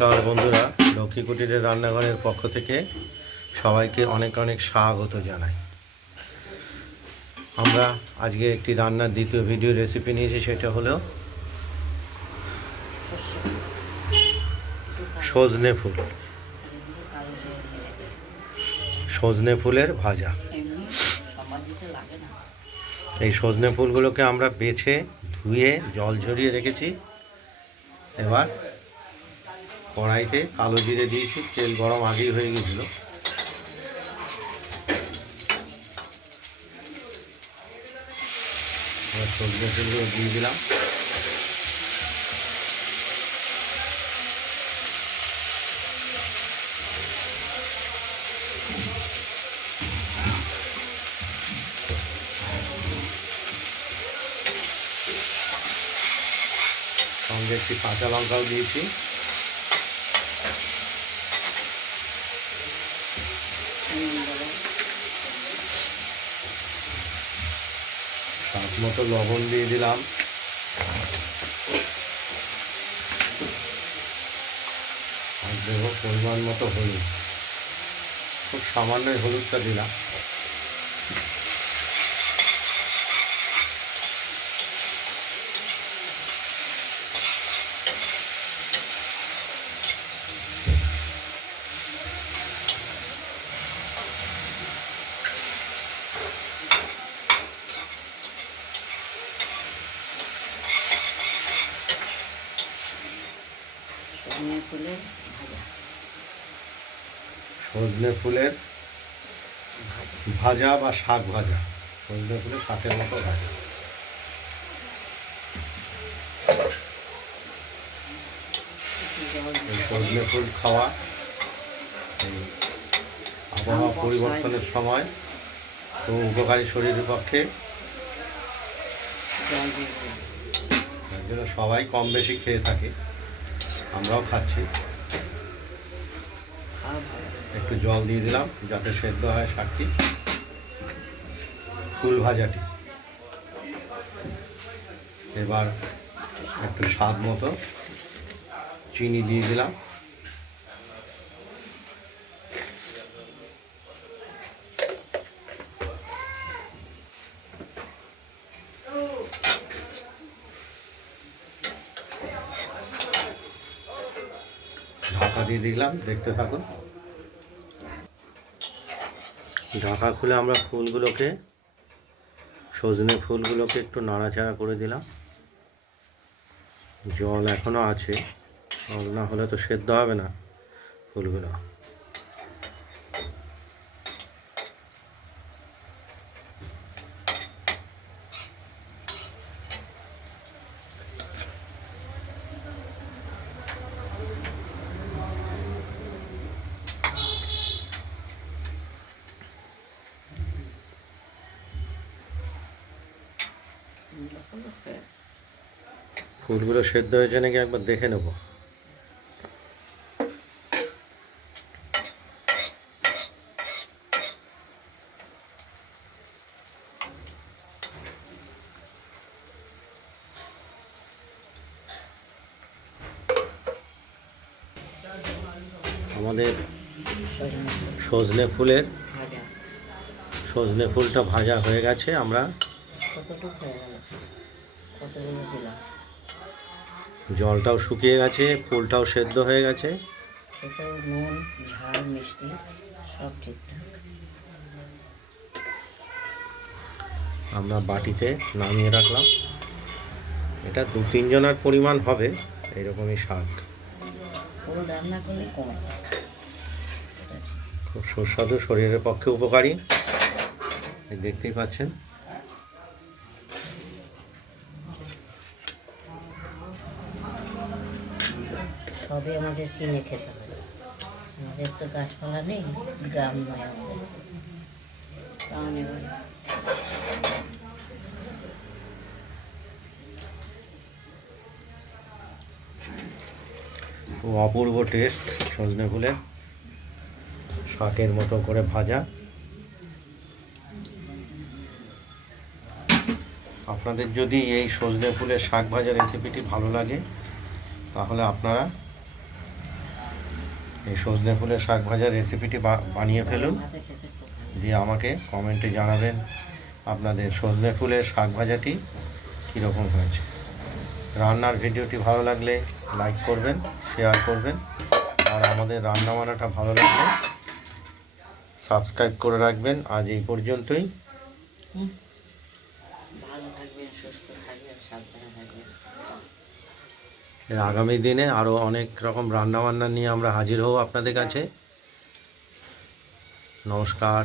নমস্কার বন্ধুরা, লক্ষ্মী কুটিরের রান্নাঘরের পক্ষ থেকে সবাইকে অনেক অনেক স্বাগত জানাই। আমরা আজকে একটি রান্নার দ্বিতীয় ভিডিও রেসিপি নিয়েছি, সেটা হলো সজনে ফুল, সজনে ফুলের ভাজা। এই সজনে ফুলগুলোকে আমরা বেছে ধুয়ে জল ঝরিয়ে রেখেছি। এবার কড়াইতে কালো জিরে দিয়েছি, তেল গরম আগেই হয়ে গেছিলো। এবার সজনে ফুলগুলো দিয়ে দিলাম। সঙ্গে একটি কাঁচা লঙ্কাও দিয়েছি। স্বাদ মতো লবণ দিয়ে দিলাম। আর দেবো পরিমাণ মতো হলুদ, খুব সামান্যই হলুদটা দিলাম। সজনে ফুলের ভাজা বা শাক ভাজা, সজনে ফুলের শাকের মতো ভাজা। সজনে ফুল খাওয়া এই আবহাওয়া পরিবর্তনের সময় তো উপকারী শরীরের পক্ষে, তার জন্য সবাই কম বেশি খেয়ে থাকে, আমরাও খাচ্ছি। একটু জল দিয়ে দিলাম যাতে সেদ্ধ হয় শাকটি, ফুল ভাজাটি। এবার একটু স্বাদ মতো চিনি দিয়ে দিলাম। ঢাকা দিয়ে দিলাম, দেখতে থাকুন। ঢাকা খুলে আমরা ফুলগুলোকে, সজনে ফুলগুলোকে একটু নাড়াচাড়া করে দিলাম। জল এখনও আছে, জল না হলে তো সেদ্ধ হবে না ফুলগুলো। ফুলগুলো সেদ্ধ হয়েছে নাকি একবার দেখে নেব। আমাদের সজনে ফুলটা ভাজা হয়ে গেছে। আমরা জলটাও শুকিয়ে গেছে, ফুলটাও সেদ্ধ হয়ে গেছে। নুন, ঝাল, মিষ্টি সব ঠিকঠাক। আমরা বাটিতে নামিয়ে রাখলাম। এটা 2-3 জনের পরিমাণ হবে এইরকমই শাক। পুরো রান্না করলে কম, খুব সুস্বাদু, শরীরের পক্ষে উপকারী, দেখতেই পাচ্ছেন। সবই আমাদের কিনে খেতে হবে, আমাদের তো গাছপালা নেই, গ্রাম নয় আমাদের। অপূর্ব টেস্ট সজনে ফুলের শাকের মতো করে ভাজা। আপনাদের যদি এই সজনে ফুলের শাক ভাজা রেসিপিটি ভালো লাগে তাহলে আপনারা এই সজনে ফুলের শাক ভাজার রেসিপিটি বানিয়ে ফেলুন, ভাতে খেতে খুব ভালো। দিয়ে আমাকে কমেন্টে জানাবেন আপনাদের সজনে ফুলের শাক ভাজাটি কীরকম হয়েছে। রান্নার ভিডিওটি ভালো লাগলে লাইক করবেন, শেয়ার করবেন, আর আমাদের রান্না বান্নাটা ভালো লাগলে সাবস্ক্রাইব করে রাখবেন। আজ এই পর্যন্তই। ভালো থাকবেন, সুস্থ থাকবেন, সাবধানে থাকবেন। এর আগামী দিনে আরও অনেক রকম রান্না বান্না নিয়ে আমরা হাজির হব আপনাদের কাছে। নমস্কার।